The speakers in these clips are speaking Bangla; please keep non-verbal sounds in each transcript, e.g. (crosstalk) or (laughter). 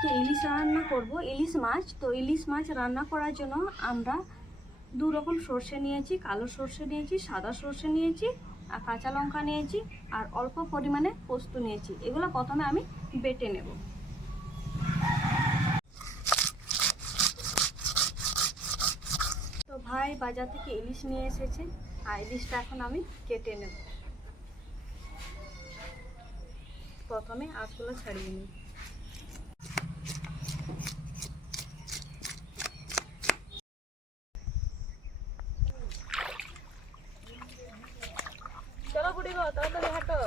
আজকে ইলিশ রান্না করব, ইলিশ মাছ। তো ইলিশ মাছ রান্না করার জন্য আমরা দু রকম সর্ষে নিয়েছি, কালো সর্ষে নিয়েছি, সাদা সর্ষে নিয়েছি, আর কাঁচা লঙ্কা নিয়েছি, আর অল্প পরিমাণে পোস্ত নিয়েছি। এগুলো প্রথমে আমি বেটে নেব। তো ভাই বাজার থেকে ইলিশ নিয়ে এসেছে, আর ইলিশটা এখন আমি কেটে নেব। প্রথমে আঁশগুলো ছাড়িয়ে নিই চলো বুড়ি গো তাড়াতাড়ি হাঁটো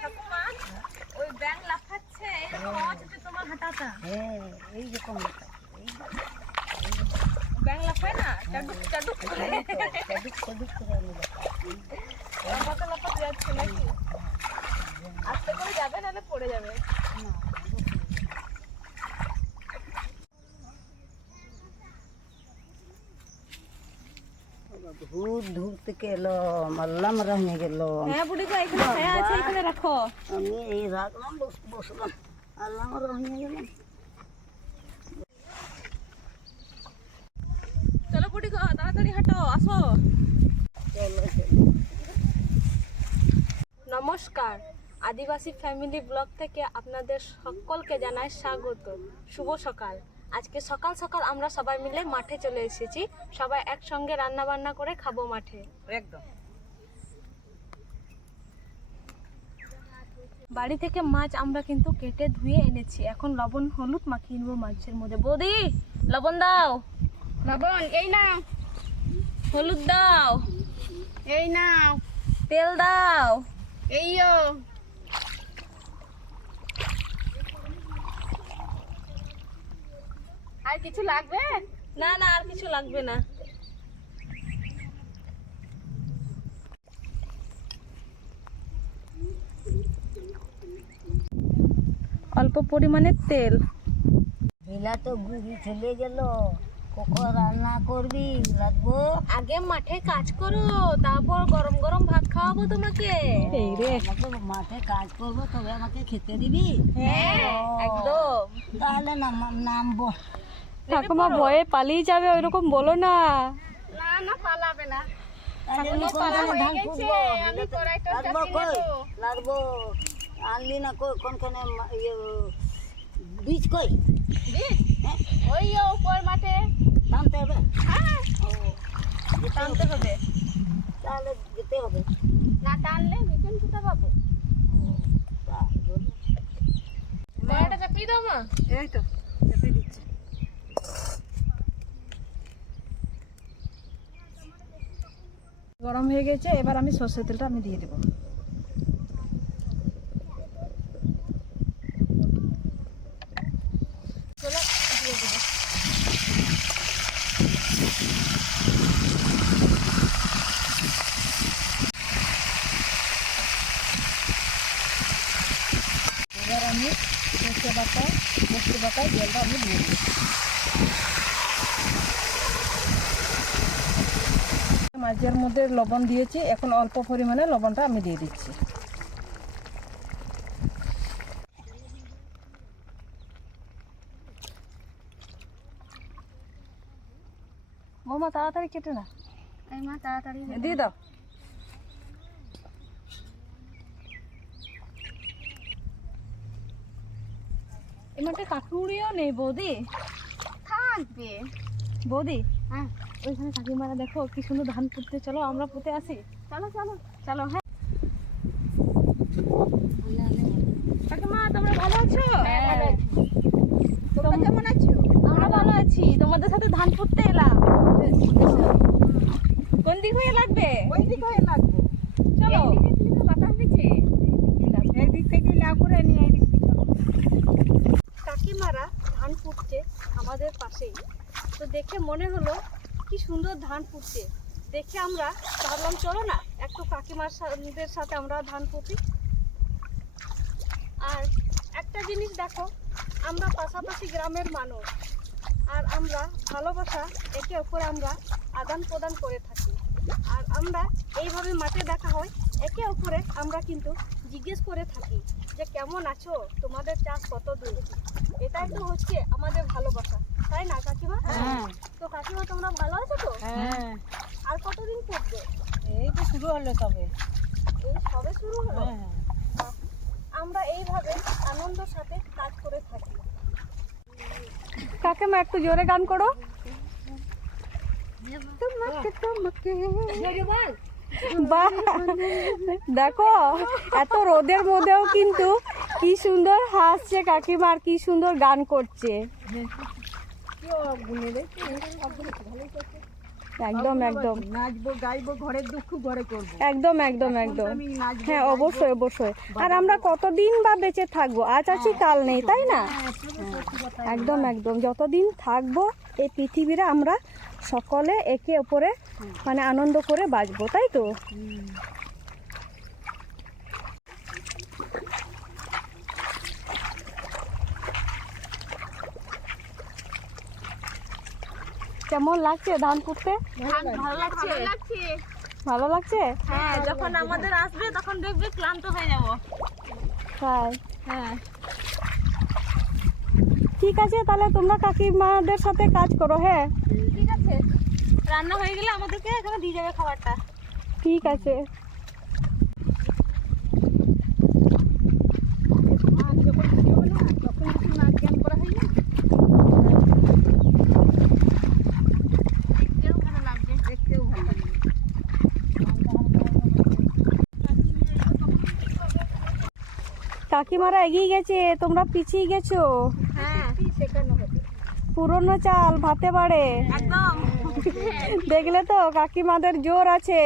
ঠাকুমা ওই ব্যাং লাফাচ্ছে এরকম আওয়াজ হচ্ছে তোমার হাঁটাটা হ্যাঁ এই রকম ব্যাং লাফায় না চাডুক চাডুক করে আমি দেখাই। লাফাতে লাফাতে যাচ্ছে নাকি? আস্তে করে যাবে নাহলে পড়ে যাবে? ভূত ধূপ থেকে এলো মাল্লাম রঙে গেল। হ্যাঁ বুড়ি গো এখানে ছায়া আছে এখানে রাখো। আমি এই রাখলাম বসলাম। আল্লাহ রঙে গেলাম চলো বুড়ি গো তাড়াতাড়ি হাঁটো আসো। নমস্কার আদিবাসী ফ্যামিলি ব্লগ থেকে আপনাদের সকলকে জানাই স্বাগত। শুভ সকাল। আজকে সকাল সকাল আমরা সবাই মিলে মাঠে চলে এসেছি। সবাই একসঙ্গে রান্না বান্না করে খাব মাঠে। একদম। বাড়ি থেকে মাছ আমরা কিন্তু কেটে ধুয়ে এনেছি। এখন লবণ হলুদ মাখিয়ে নেব মাছের মধ্যে। বৌদি লবণ দাও। লবণ এই নাও। হলুদ দাও। এই নাও। তেল দাও। এইও আর কিছু লাগবে? না না আর কিছু লাগবে না। অল্প পরিমাণে তেল। বেলা তো ঘুরি চলে গেল। কখন রান্না করবি? লাগবো? আগে মাঠে কাজ করো তারপর গরম গরম ভাত খাওয়াবো তোমাকে। এই রে। মাঠে কাজ করব তবে আমাকে খেতে দিবি? হ্যাঁ একদম। তাহলে নাম নামবো। ঠাকুমা ভয়ে পালিয়ে যাবে ওইরকম বলো না। না না পালাবে না। আনলি কই? কোনখানে ইয়ে বীজ কই? হ্যাঁ ওই উপর মাঠে। টানতে হবে। হ্যাঁ। ও টানতে হবে। তাহলে যেতে হবে। না টানলে মিশন কোথা পাবো। কড়াটা চাপিয়ে দাও মা। এই তো চেপে দিচ্ছি। গরম হয়ে গেছে এবার আমি সর্ষের তেলটা আমি দিয়ে দেবো এবার আমি সর্ষে বাটা সর্ষে বাটা জলটা আমি দিয়ে দিই মাছের মধ্যে লবণ দিয়েছি। এখন অল্প পরিমাণে লবণটা আমি দিয়ে দিচ্ছি। বৌমা তাড়াতাড়ি কেটে না মা তাড়াতাড়ি দিয়ে দাও। মাঠে কাকুড়িও নেই বৌদি? থাকবে। বৌদি? হ্যাঁ। ওইখানে কাকিমারা দেখো কি সুন্দর ধান পুঁততে চলো আমরা পুঁতে আসি। চলো চলো চলো হ্যাঁ। কাকিমা তোমরা ভালো আছো? হ্যাঁ। তোমরা কেমন আছো? আমরা ভালো আছি। তোমাদের সাথে ধান পুঁততে এলাম। কোন দিক হয়ে লাগবে? ওই দিক হয়ে লাগবে। চলো। বাতাস দিচ্ছে। এই দিক থেকে লাভ করে নিয়ে এই দিক থেকে চলো। কাকিমারা ধান পুঁতছে আমাদের পাশেই। তো দেখে মনে হলো কি সুন্দর ধান পুঁতছে দেখে আমরা ভাবলাম, চলো না, একটু কাকিমার সাথে সাথে আমরা ধান পুঁতি আর একটা জিনিস দেখো, আমরা পাশাপাশি গ্রামের মানুষ, আর আমরা ভালোবাসা একে অপরে আমরা আদান প্রদান করে থাকি। আর আমরা এইভাবে মাঠে দেখা হয়, একে অপরে আমরা কিন্তু জিজ্ঞেস করে থাকি। যে কেমন আছো? তোমাদের চাষ কত দূর এটাই তো হচ্ছে আমাদের ভালোবাসা তাই না কাকিমা? হ্যাঁ। তো কাকিমা তোমরা ভালো আছো তো? হ্যাঁ। আর কতদিন পড়বে এই তো শুরু হলো তবে এই সবে শুরু হলো? হ্যাঁ আমরা এইভাবে আনন্দের সাথে কাজ করে থাকি। কাকিমা একটু জোরে গান করো। তোমাকে তোমাকে। বাহ! দেখো এত রোদের মধ্যেও কিন্তু কি সুন্দর হাসছে কাকিমার কি সুন্দর গান করছে। একদম একদম। নাচবো গাইবো ঘরের দুঃখ ঘরে করব। একদম একদম একদম। হ্যাঁ অবশ্যই অবশ্যই। আর আমরা কতদিন বা বেঁচে থাকব? আজ আছি কাল নেই তাই না? একদম একদম। যতদিন থাকব এই পৃথিবীরে আমরা সকলে একে অপরে মানে আনন্দ করে বাঁচবো তাই তো? কেমন লাগছে ধান কুটতে? ভালো লাগছে। ভালো লাগছে। হ্যাঁ যখন আমাদের আসবে তখন দেখবে ক্লান্ত হয়ে যাব। তাই? হ্যাঁ। ঠিক আছে তাহলে তোমরা কাকিমাদের সাথে কাজ করো হ্যাঁ? রান্না হয়ে গেলে আমাদেরকে এখানে দিয়ে যাবে খাবারটা। ঠিক আছে। কাকিমারা এগিয়ে গেছে তোমরা পিছিয়ে গেছো। হ্যাঁ। পুরনো চাল ভাতে বাড়ে। একদম। দেখলে তো কাকিমাদের জোর আছে।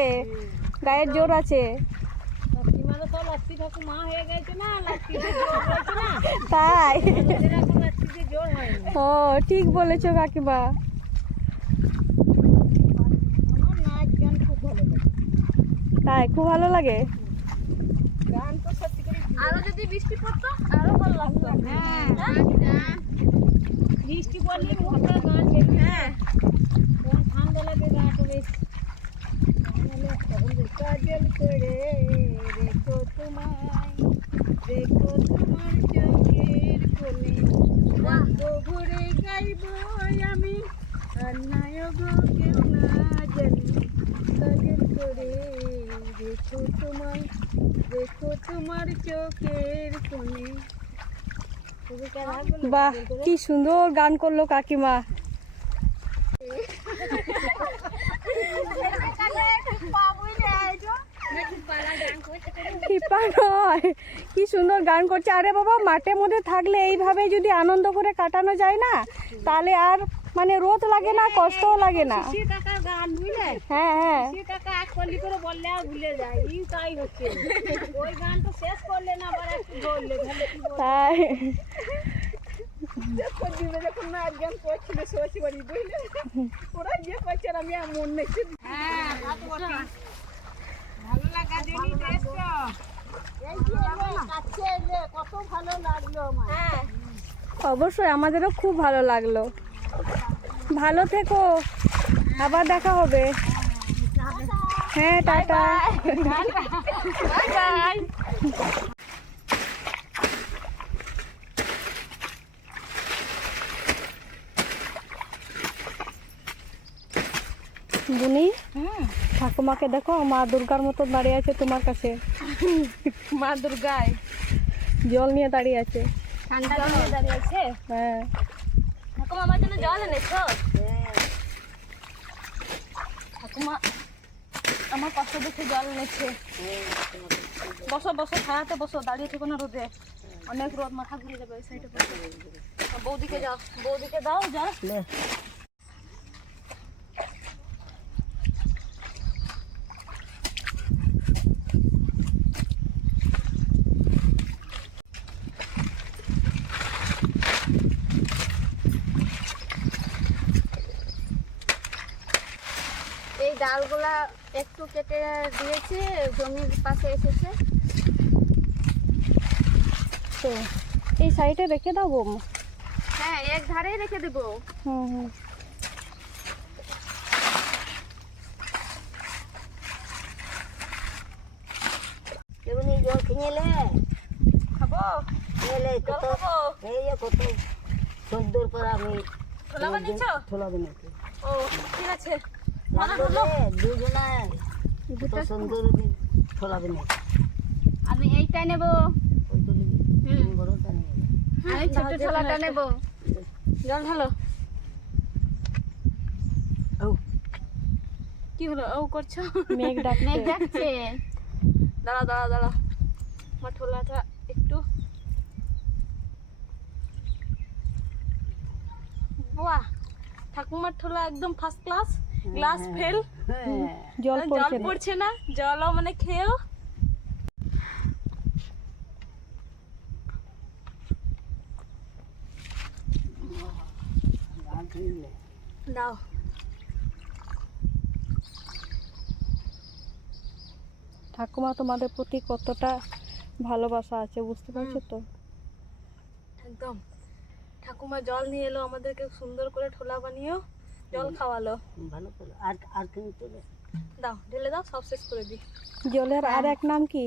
গায়ের জোর আছে। হয়ে তাই। ও ঠিক বলেছ কাকিমা। নাচ গান খুব ভালো লাগে। তাই খুব ভালো লাগে? গান তো সত্যি করে আরও যদি বৃষ্টি পড়তো আরও ভালো লাগতো। হ্যাঁ। বৃষ্টি পড়লে গান হ্যাঁ তখন ঠান্ডা লাগে গাটা বেশ তাহলে তখন যে কাজল করে রেখো তোমায় রেখো তোমার চোখের কোণে গাইবো ভরে গাইবো আমি আর নায়ক কেউ না জানি। কাজল করে রেখো তোমায় রেখো তোমার চোখের কোণে। বাহ কি সুন্দর গান করল কাকিমা। কি সুন্দর গান করছে। আরে বাবা, মাঠের মধ্যে থাকলে এইভাবে যদি আনন্দ করে কাটানো যায় না, তাহলে আর মানে রোদ লাগে না, কষ্টও লাগে না। হ্যাঁ হ্যাঁ। তাই। যখন দিবে যখন নাচ গান করছিল শ্বশুর বাড়ি বুঝলে? ওরা গিয়ে করছে আমি আর মন নেছি হ্যাঁ ভালো লাগা কত ভালো লাগল হ্যাঁ। অবশ্যই আমাদেরও খুব ভালো লাগল। ভালো থেকো। আবার দেখা হবে। হ্যাঁ। টাটা। বুনি ঠাকুমাকে দেখো মা দুর্গার মতো দাঁড়িয়ে আছে তোমার কাছে। মা দুর্গায়। জল নিয়ে দাঁড়িয়ে আছে। ঠান্ডা জলে দাঁড়িয়ে আছে? হ্যাঁ। ঠাকুমা আমার জন্য জল এনেছো? ঠাকুমা আমার কষ্ট দেখে জল এনেছে। বসো বসো ছায়াতে বসো দাঁড়িয়ে থেকো না রোদে। অনেক রোদ মাথা ঘুরে যাবে ওই সাইডে বসো। বৌদিকে যাও বৌদিকে দাও জল। ডালগুলা একটু কেটে দিয়েছি জমির পাশে এসেছে। তো এই সাইডে রেখে দাও বোম। হ্যাঁ এক ধারেই রেখে দেবো। হুম হুম। এলে খাব? এলে জল কত এই কত সদ্যর পর আমি ছোলা বানিয়েছো? ছোলা বানিয়েছি। ও ঠিক আছে। আমি এইটা নেব। আমি ছোট ছোলাটা জল ঢালো। কি হলো? ও করছ? মেঘ ডাক মেঘ ডাকছে। দাঁড়া দাঁড়া দাঁড়া আমার ঠোলাটা একটু বাহ! ঠাকুমার ঠোলা একদম ফার্স্ট ক্লাস গ্লাস ফেল। হ্যাঁ। জল পড়ছে না। জলও মানে খেয়েও। দাও ঠাকুমা তোমাদের প্রতি কতটা ভালোবাসা আছে বুঝতে পারছ তো? একদম। ঠাকুমা জল নিয়ে এলো আমাদেরকে সুন্দর করে ঠোলা বানিয়েও। জল খাওয়ালো। ভালো করে আর আর কিন্তু নে। দাও ঢেলে দাও সব শেষ করে দিই। জলের আর এক নাম কি?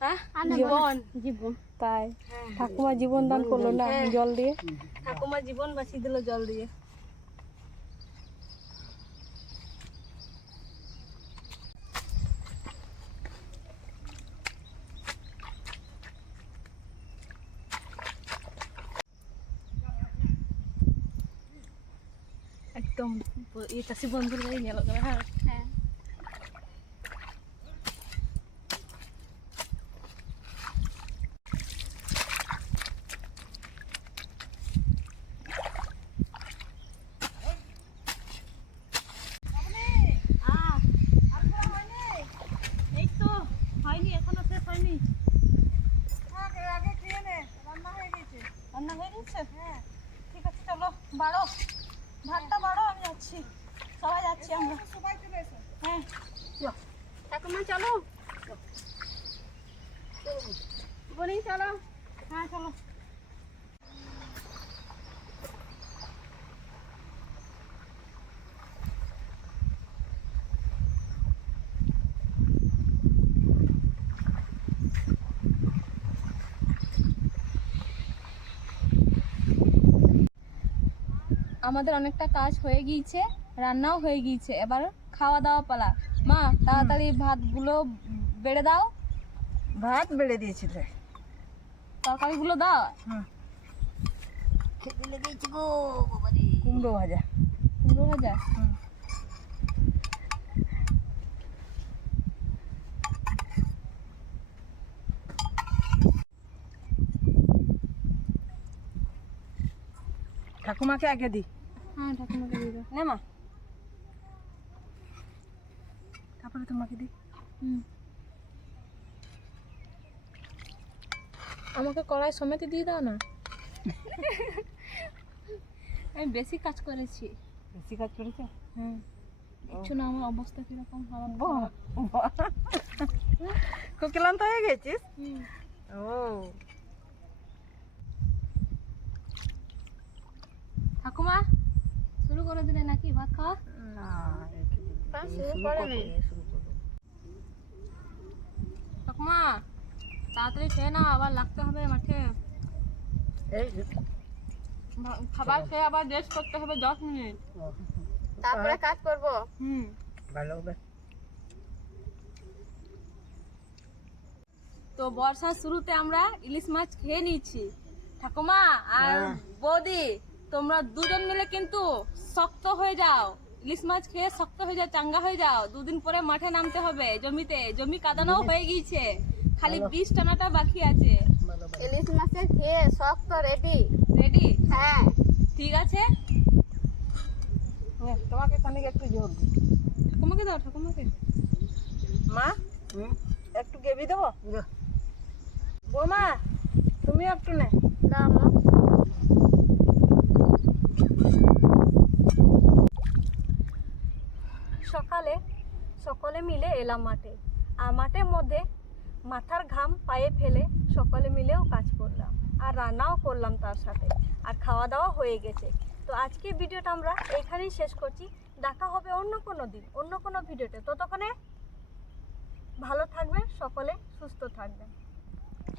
হ্যাঁ। জীবন জীবন তাই। হ্যাঁ। ঠাকুমা জীবন দান করল না হ্যাঁ। জল দিয়ে? ঠাকুমা জীবন বাঁচিয়ে দিল জল দিয়ে। একদম এটা চাষি বন্ধুর নিয়ে গেল হ্যাঁ হ্যাঁ এই তো হয়নি এখনও শেষ হয়নি রান্না হয়ে গেছে হ্যাঁ ঠিক আছে চলো বাড়ো ভাতটা বাড়ো আমি যাচ্ছি সবাই যাচ্ছি আমরা সবাই চলে এসো হ্যাঁ ঠাকুমা চলো। বলি চলো। হ্যাঁ চলো। আমাদের অনেকটা কাজ হয়ে গিয়েছে রান্নাও হয়ে গিয়েছে। এবার খাওয়া দাওয়া পালা। মা তাড়াতাড়ি ভাতগুলো বেড়ে দাও। ভাত বেড়ে দিয়েছিলে তরকারিগুলো দাও। কুমড়ো ভাজা। কুমড়ো ভাজা? ঠাকুমাকে আগে দি। হ্যাঁ ঠাকুমাকে দিয়ে দাও। না মা। তারপরে তোমাকে দি আমাকে কড়াই সমেত দিয়ে দাও না? (laughs) আমি বেশি কাজ করেছি। বেশি কাজ করেছ? হ্যাঁ। দেখছ না আমার অবস্থা কীরকম? খারাপ খুব ক্লান্ত হয়ে গেছিস? ও। ঠাকুমা শুরু করে দিলে নাকি ভাত খাওয়া? না শুরু। করো, ঠাকুমা তাড়াতাড়ি খেয়ে নাও আবার লাগতে হবে মাঠে। এই খাবার খেয়ে আবার রেস্ট করতে হবে দশ মিনিট। তারপরে কাজ করব। হুম। ভালো হবে। তো বর্ষার শুরুতে আমরা ইলিশ মাছ খেয়ে নিয়েছি। ঠাকুমা আর হ্যাঁ। বৌদি তোমরা দুজন মিলে কিন্তু শক্ত হয়ে যাও। ইলিশ মাছ খেয়ে শক্ত হয়ে যাও চাঙ্গা হয়ে যাও। দুদিন পরে মাঠে নামতে হবে। জমিতে জমি কাদানো হয়ে গিয়েছে। খালি বীজ টানাটা বাকি আছে। ইলিশ মাছের খেয়ে শক্ত রেডি রেডি হ্যাঁ। ঠিক আছে? নে, তোমাকে খানিক একটু জোর ঠাকুমাকে দাও ঠাকুমাকে। মা? একটু গেবি দেবো? বৌমা তুমি একটু নে। দাও মা। সকালে সকলে মিলে এলাম মাঠে। আর মাঠের মধ্যে মাথার ঘাম পায়ে ফেলে সকলে মিলেও কাজ করলাম আর রান্নাও করলাম তার সাথে আর খাওয়া দাওয়া হয়ে গেছে। তো আজকে ভিডিওটা আমরা এখানেই শেষ করছি। দেখা হবে অন্য কোনো দিন, অন্য কোনো ভিডিওতে। ততক্ষণে ভালো থাকবেন, সকলে সুস্থ থাকবেন।